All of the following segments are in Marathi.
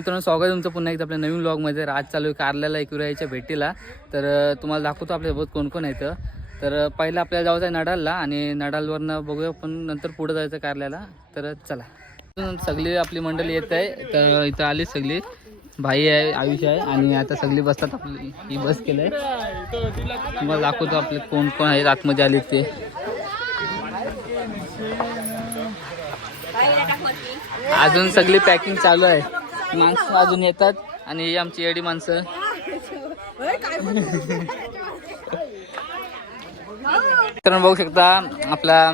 मित्रांनो, स्वागत आहे तुमचं पुन्हा एकदा आपल्या नवीन व्लॉगमध्ये. आज चालू आहे कारल्याला एकविराईच्या भेटीला. तर तुम्हाला दाखवतो आपल्यासोबत कोण कोण येतं. तर पहिलं आपल्याला जायचं आहे नडालला आणि नडालवरनं बघूया, पण नंतर पुढे जायचं कारल्याला. तर चला, सगळी आपली मंडळी येत आहे. तर इथं आली सगळी, भाई आहे, आयुष आहे आणि आता सगळी बसतात. आपली ही बस केलं आहे, तुम्हाला दाखवतो आपले कोण कोण आहेत आतमध्ये आले ते. अजून सगळी पॅकिंग चालू आहे, माणसं अजून येतात आणि ही आमची एडी माणसं. तर बघू शकता आपला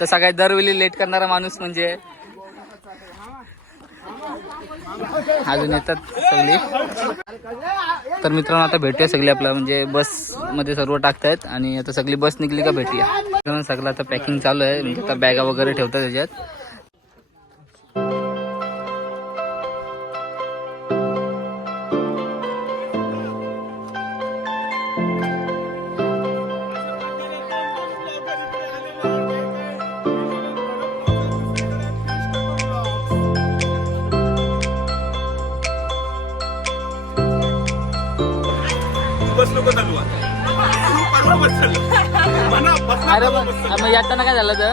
तसा काही दरवेळी लेट करणारा माणूस म्हणजे अजून येतात सगळी. तर मित्रांनो, आता भेटूया सगळी आपला म्हणजे बस मध्ये सर्व टाकतायत आणि आता सगळी बस निघली का भेटूया. सगळं आता पॅकिंग चालू आहे, म्हणजे आता बॅगा वगैरे ठेवतात त्याच्यात. अरे मग येताना काय झालं तर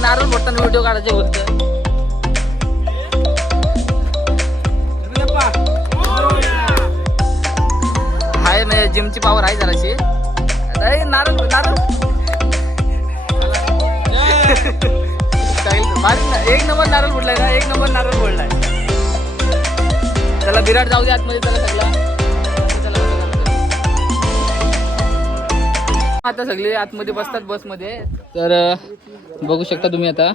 नारळ मोठ्यानं व्हिडिओ काढायचे होत. हाय म्हणजे जिमची पावर आहे जराशी. नारळ नारळ एक नंबर नारळ फोडलाय ना, एक नंबर नारळ फोडलाय. त्याला विराट जाऊ दे आतमध्ये, त्याला सगळा. आता सगळे आतमध्ये बसतात बसमध्ये. तर बघू शकता तुम्ही आता.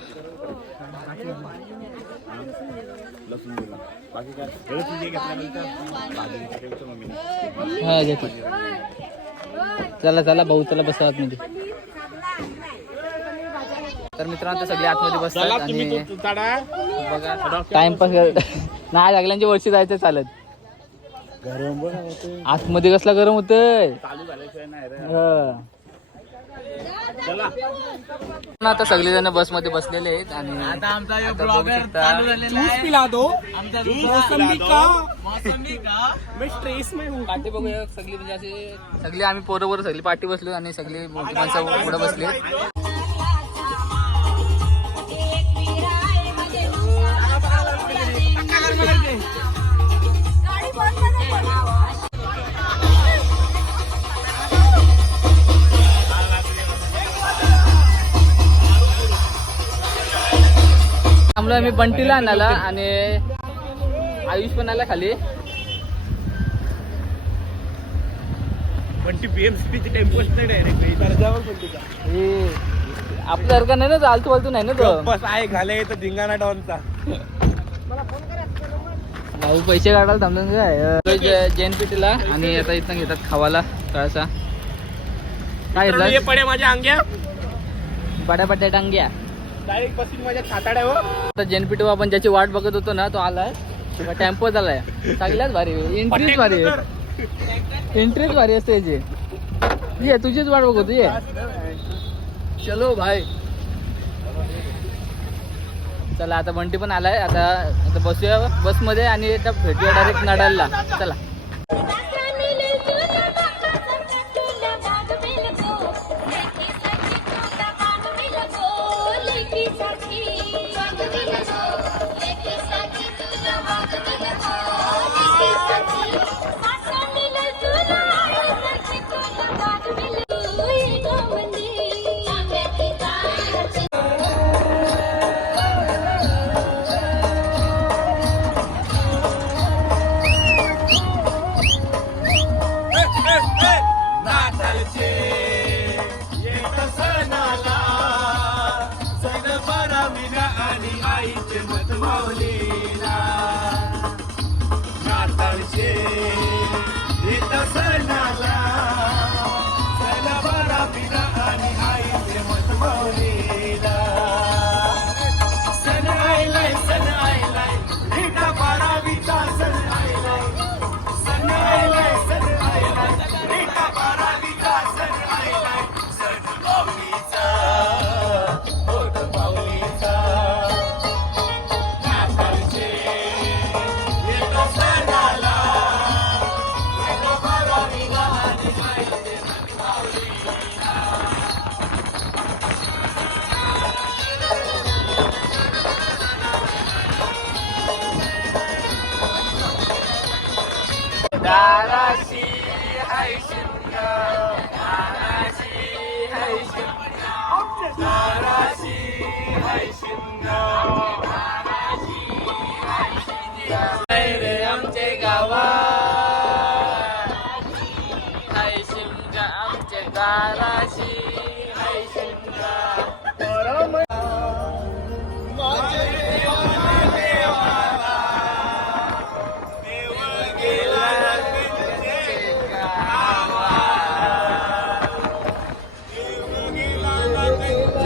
हा घेतो, चला चला भाऊ, चला बसा आतमध्ये. तर मित्रांनो, आता सगळे आतमध्ये बसतात आणि बघा टाइमपास नाही लागल्यांच्या वर्षी जायचं चालत. आतमध्ये कसला गरम होतंय. आता सगळे जण बस मध्ये बसलेले आहेत आणि आता आमचा पाठी बघूया. सगळी म्हणजे असे सगळे आम्ही पोरं सगळी पाठी बसलो आणि सगळी माणसं पुढे बसले. थांबलो आम्ही बंटीला आणायला आणि आयुष पण आला खाली. बंटी बीएमसीची टेम्पो नाही डायरेक्ट आपल्यासारखा नाही ना, आलतू फालतू नाही ना तो. बस आहे घाले तर धिंगाणा डॉनचा. भाऊ पैसे काढायला थांबलं काय JNPT ला आणि आता इथं घेतात खावाला थोडासा. काय घेतलं पडे माझ्या अंग्या, बड्या बड्या टांग्या डायरेक्ट बसून माझ्या खाताड्यावर. आता JNPT आपण ज्याची वाट बघत होतो ना, तो आलाय. टेम्पो झालाय, सगळ्यात भारी एंट्रीच भारी आहे. एंट्रीच भारी असते याची. ये तुझीच वाट बघतो ये. चलो भाई, चला आता बंटी पण आलाय. आता बसूया बसमध्ये आणि आता भेटूया डायरेक्ट नडालला. चला.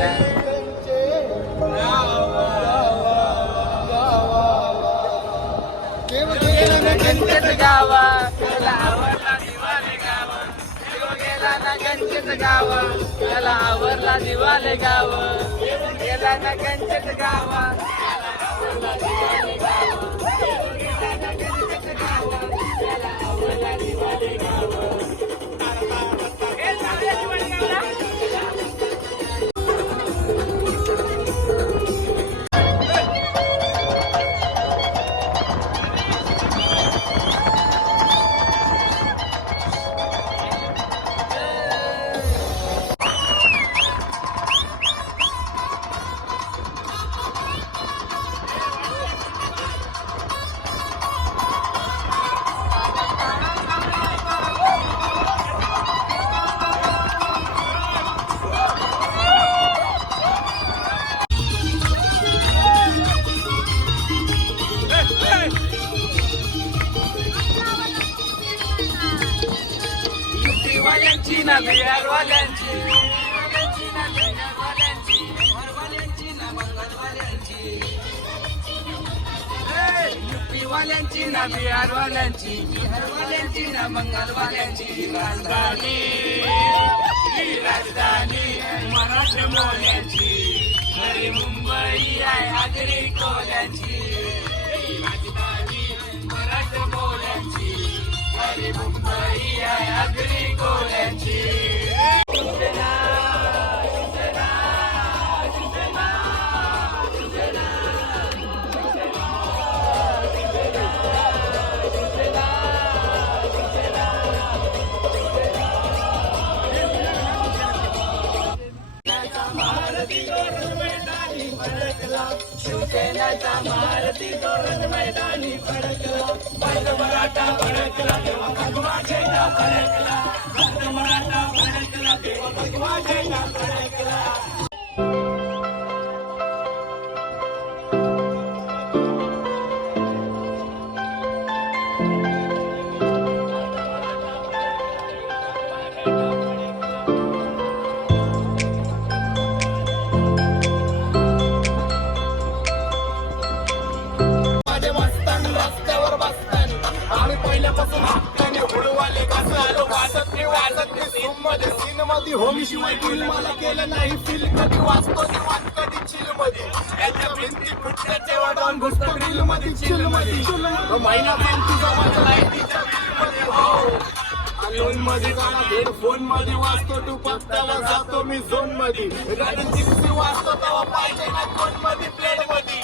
आपल्या गणपत गावा त्याला आवडला दिवाले गाव गेला ना गणपत गावा त्याला आवडला दिवाले गाव गेला ना गणपत गावा वाल्यांची ना बिहार वाल्यांची युपी वाल्यांची ना बिहार वाल्यांची वाल्यांची ना बंगाल वाल्यांची राजधानी ही राजधानी महाराष्ट्र मोल्यांची खरी मुंबई आहे आगरी कोल्यांची राजधानी महाराष्ट्र मोल्यांची खरी मुंबई आहे आगरी कोल्यांची शिवसेनेचा महारथी धोरण मैदानी फडकला वर्ग मराठा फडकला तेव्हा भगवा झेंडा फडकला वर्ग मराठा फडकला तेव्हा भगवा झेंडा फडकला होमी शिवाय फील मला केलं नाही फील कधी वाचतो निवांत कधी चिल मध्ये याच्या भिंती फुटल्या तेव्हा डाऊन घुसतो रील मध्ये चिल मध्ये महिना पण तुझा माझ्या लाईटीच्या बिल मध्ये हो लोन मध्ये गाणं हेड फोन मध्ये वाचतो तू पत्त्याला जातो मी झोन मध्ये गाडी जिप्सी वाचतो तेव्हा पाहिजे ना कोण मध्ये प्लेट मध्ये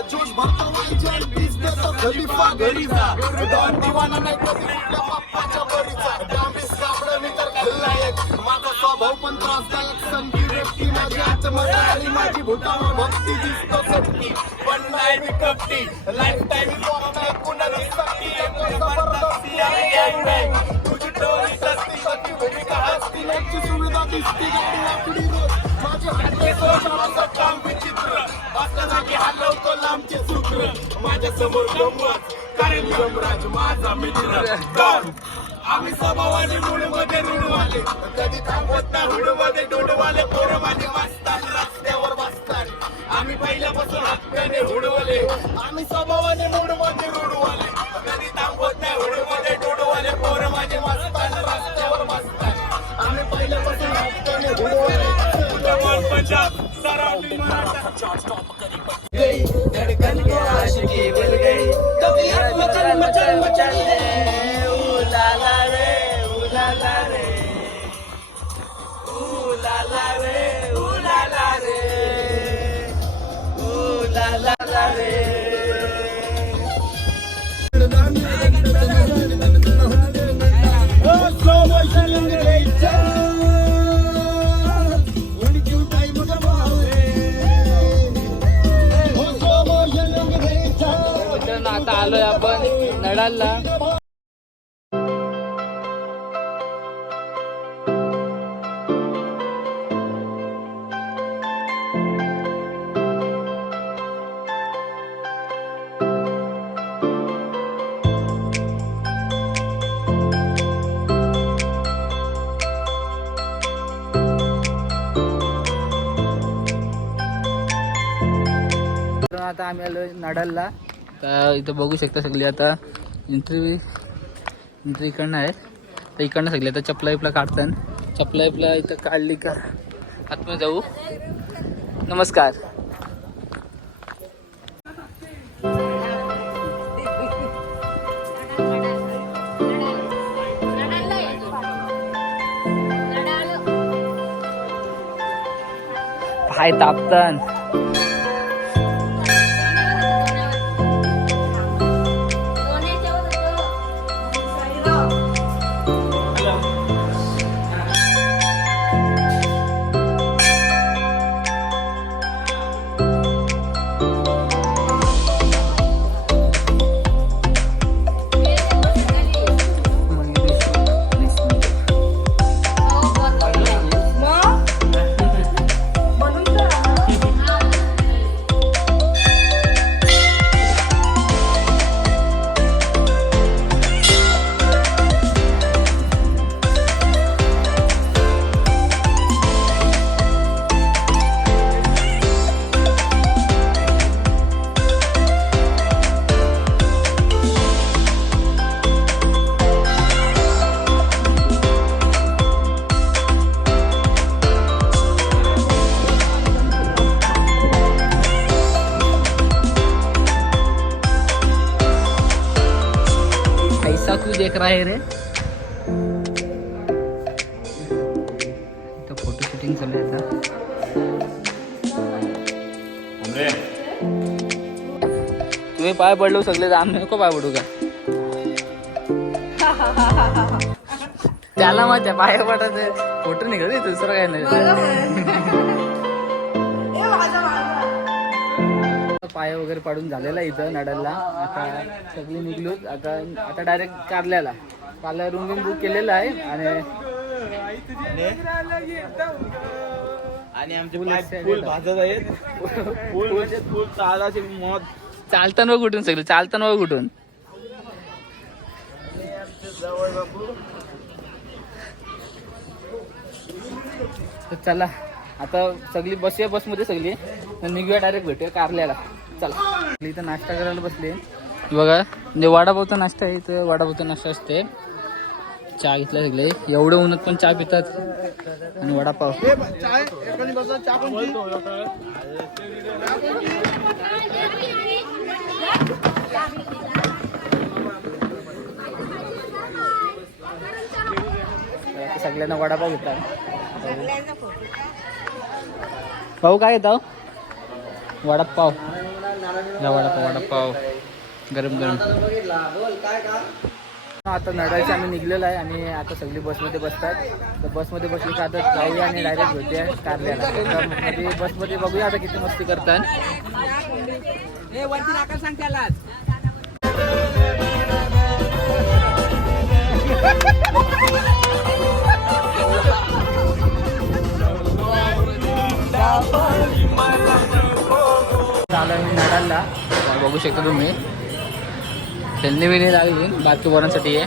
ज्यूस भरतो वाईच्या बीस देतो खलिफा घरीचा डॉन दिवाना नाही कधी कुठल्या पप्पाच्या बरीचा डांबीस कापड मी तर खलनायक माझा स्वभाव पण त्रासदायक संधी व्यक्ती माझी आत्मदारी माझी भूतावर भक्ती दिसतो सत्ती पण नाही मी कपटी लाईफ टाईम नाही पुनरुत्पत्ती जबरदस्ती आहे गँग बँग तुझी टोळी सस्ती कधी भूमिका हसती यांची सुविधा दिसती गाडी लाकडी माझे हातचे सोशाचं काम विचित्र असल्या जागी हलवतो लांबचे सूत्र माझ्या समोर गमवाच कारण यमराज माझा मित्र आम्ही स्वभावाने मूळमध्ये रूढवाले कधी थांबवत ना हुडमध्ये डोडवाले पोरं माझे वाचतात रस्त्यावर बसतात आम्ही पहिल्यापासून हक्काने हुडवले आम्ही स्वभावाने मूळमध्ये रूढवाले कधी थांबवत नाही हुडमध्ये डोडवाले पोरं माझे वाचतात रस्त्यावर बसतात आम्ही पहिल्यापासून हक्काने हुडवले पंजाब सरावली मराठा धड़कन की आशिकी मिल गई तबीयत मचल मचल मचल उलाला रे उलाला रे उलाला रे उलाला रे उलाला रे ओ स्लो मोशन आता आलोय आपण नडालला आता आम्ही आलो नडालला. तर इथं बघू शकता सगळी आता एंट्री इकडनं आहे. तर इकडनं सगळी आता चपला विपला काढतात. चपला विपला इथं काढली का आतमध्ये जाऊ. नमस्कार. पाय तापतन. देख रहा है रे. इथं फोटो शूटिंग चालू आहे आता. तुम्ही पाय पडलो सगळे, आम्ही नको पाय पडू का. त्याला मग त्या पाय पडायचं फोटो निघत दुसरं काय नाही. पाय वगैरे पाडून झालेला इथं नडालला. आता सगळी निघलो. आता डायरेक्ट कारल्याला रूम बुक केलेला आहे. आणि आमचे फुल भाजत आहेत. फुल म्हणजे फुल चालाचे मौत. चालताना कुठून सगळे चालताना कुठून. चला आता सगळी बसमध्ये सगळी निघूया. डायरेक्ट भेटूया कारल्याला. चला इथं नाश्ता करायला बसले. बघा म्हणजे वडापावचा नाश्ता आहे. इथं वडापावचा नाश्ता असते. चहा घेतला सगळे. एवढं उन्हात पण चहा पितात आणि वडापाव. सगळ्यांना वडापाव घेतात. भाऊ काय घेता. वडापाव गरम गरम. आता नडाळचे आम्ही निघलेलो आहे आणि आता सगळी बसमध्ये बसतात. तर बसमध्ये बसली का आता जाऊया आणि डायरेक्ट भेटूया कारल्याला. तर बसमध्ये बघूया आता किती मस्ती करतात. आलो मी नडालला. बघू शकता तुम्ही त्यांनी विणी लागली बाकी पोरांसाठी आहे.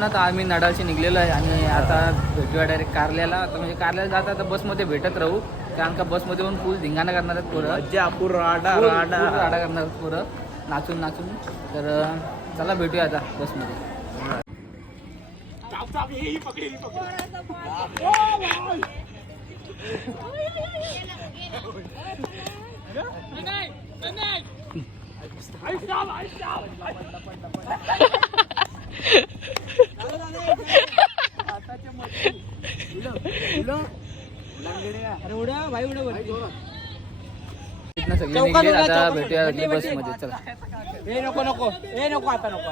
ना तर आम्ही नडालशी निघलेलो आहे आणि आता भेटूया डायरेक्ट कारल्याला. आता म्हणजे कारल्याला जाता आता बसमध्ये भेटत राहू, कारण का बसमध्ये पण फुल धिंगाणा करणार आहेत पोरं, पूर राडा फुल राडा करणार आहेत पोरं नाचून नाचून. तर चला भेटूया आता बसमध्ये. इथनं सगळे निघले, आता भेटूया बसमध्ये. चला नको आता नको